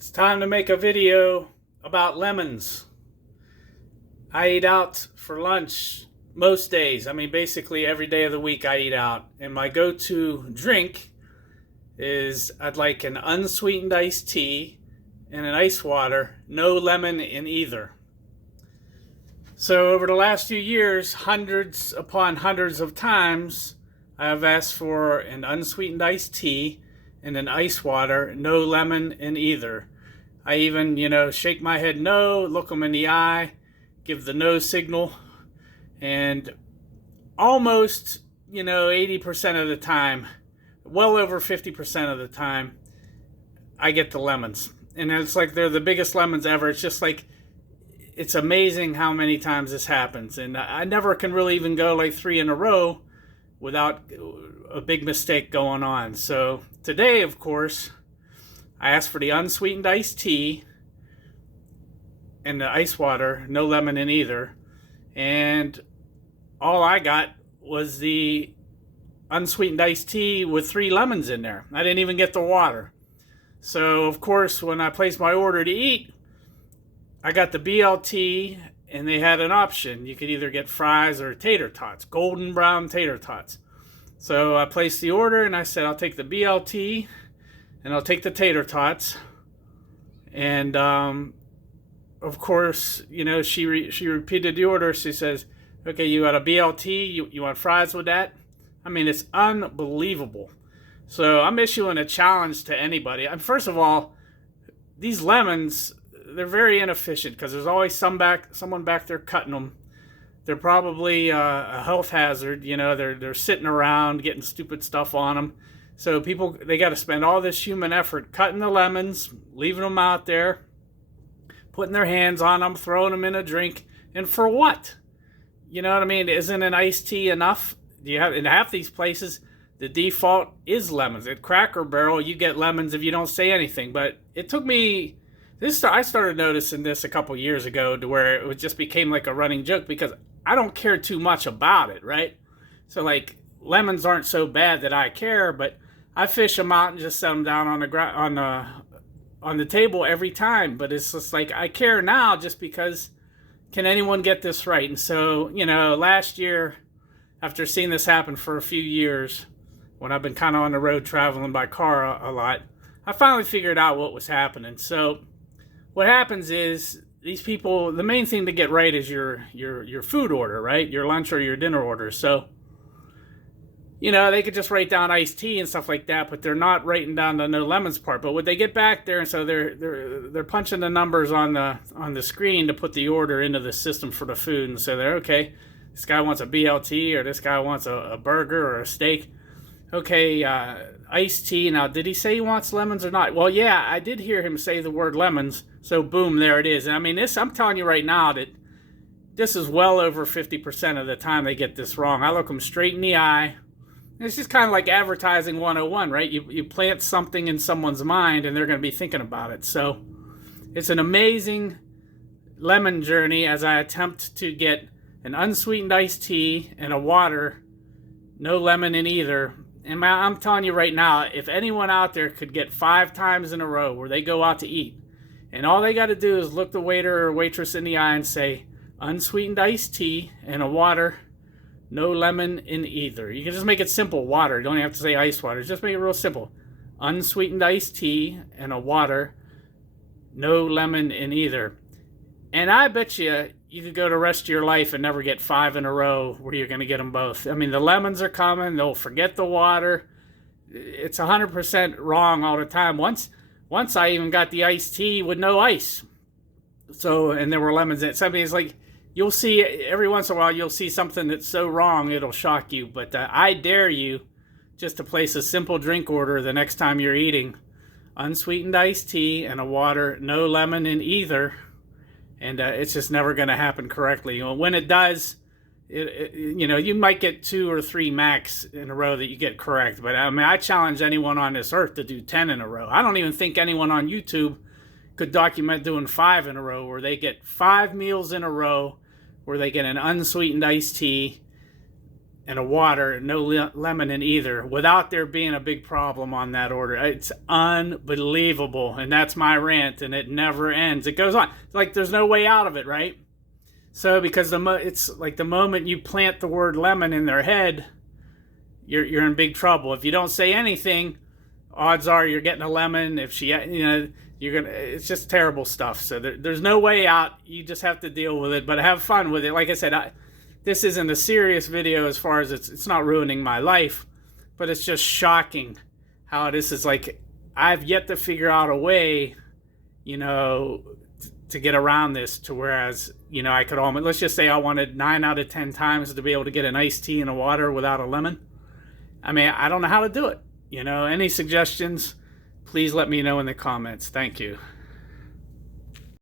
It's time to make a video about lemons. I eat out for lunch most days. I mean, basically every day of the week I eat out. And my go-to drink is I'd like an unsweetened iced tea and an ice water, no lemon in either. So over the last few years, hundreds upon hundreds of times, I have asked for an unsweetened iced tea and an ice water, no lemon in either. I even, shake my head no, look them in the eye, give the no signal, and almost, 80% of the time, well over 50% of the time, I get the lemons. And it's like they're the biggest lemons ever. It's just like, it's amazing how many times this happens. And I never can really even go like 3 in a row without a big mistake going on. So today, of course, I asked for the unsweetened iced tea and the ice water, no lemon in either. And all I got was the unsweetened iced tea with 3 lemons in there. I didn't even get the water. So, of course, when I placed my order to eat, I got the BLT, and they had an option. You could either get fries or tater tots, golden brown tater tots. So I placed the order, and I said, I'll take the BLT, and I'll take the tater tots. And, of course, she repeated the order. She says, okay, you got a BLT, you want fries with that? I mean, it's unbelievable. So I'm issuing a challenge to anybody. And first of all, these lemons, they're very inefficient because there's always someone back there cutting them. They're probably a health hazard. They're sitting around getting stupid stuff on them. So people, they got to spend all this human effort cutting the lemons, leaving them out there, putting their hands on them, throwing them in a drink. And for what? You know what I mean? Isn't an iced tea enough? In half these places, the default is lemons. At Cracker Barrel, you get lemons if you don't say anything. But it took me... I started noticing this a couple years ago to where it just became like a running joke because I don't care too much about it, right? So like lemons aren't so bad that I care, but I fish them out and just set them down on the table every time. But it's just like I care now just because can anyone get this right? And so, last year, after seeing this happen for a few years, when I've been kind of on the road traveling by car a lot, I finally figured out what was happening. So what happens is these people, the main thing to get right is your food order, right? Your lunch or your dinner order. So, they could just write down iced tea and stuff like that, but they're not writing down the no lemons part. But when they get back there, and so they're punching the numbers on the screen to put the order into the system for the food, and so they're okay. This guy wants a BLT, or this guy wants a burger or a steak. Okay, iced tea. Now, did he say he wants lemons or not? Well, yeah, I did hear him say the word lemons. So, boom, there it is. And I mean, I'm telling you right now that this is well over 50% of the time they get this wrong. I look them straight in the eye. It's just kind of like advertising 101, right? You plant something in someone's mind, and they're going to be thinking about it. So, it's an amazing lemon journey as I attempt to get an unsweetened iced tea and a water, no lemon in either. And I'm telling you right now, if anyone out there could get 5 times in a row where they go out to eat, and all they got to do is look the waiter or waitress in the eye and say, unsweetened iced tea and a water, no lemon in either. You can just make it simple, water. You don't even have to say ice water. Just make it real simple. Unsweetened iced tea and a water, no lemon in either. And I bet you could go the rest of your life and never get 5 in a row where you're going to get them both. I mean, the lemons are coming. They'll forget the water. It's 100% wrong all the time. Once I even got the iced tea with no ice. So, and there were lemons in it. So, I mean, it's like, you'll see, every once in a while, you'll see something that's so wrong, it'll shock you. But I dare you just to place a simple drink order the next time you're eating. Unsweetened iced tea and a water, no lemon in either. And it's just never going to happen correctly. When it does, you might get 2 or 3 max in a row that you get correct. But I mean, I challenge anyone on this earth to do 10 in a row. I don't even think anyone on YouTube could document doing 5 in a row where they get 5 meals in a row where they get an unsweetened iced tea and a water, no lemon in either, without there being a big problem on that order. It's unbelievable. And that's my rant, and it never ends. It goes on. It's like there's no way out of it, right? So because it's like the moment you plant the word lemon in their head, you're in big trouble. If you don't say anything, odds are you're getting a lemon. If she, you're gonna. It's just terrible stuff. So there's no way out. You just have to deal with it. But have fun with it. Like I said, this isn't a serious video as far as it's not ruining my life, but it's just shocking how this is like, I've yet to figure out a way, to get around this, to whereas, I could almost, let's just say I wanted 9 out of 10 times to be able to get an iced tea and a water without a lemon. I mean, I don't know how to do it. Any suggestions, please let me know in the comments. Thank you.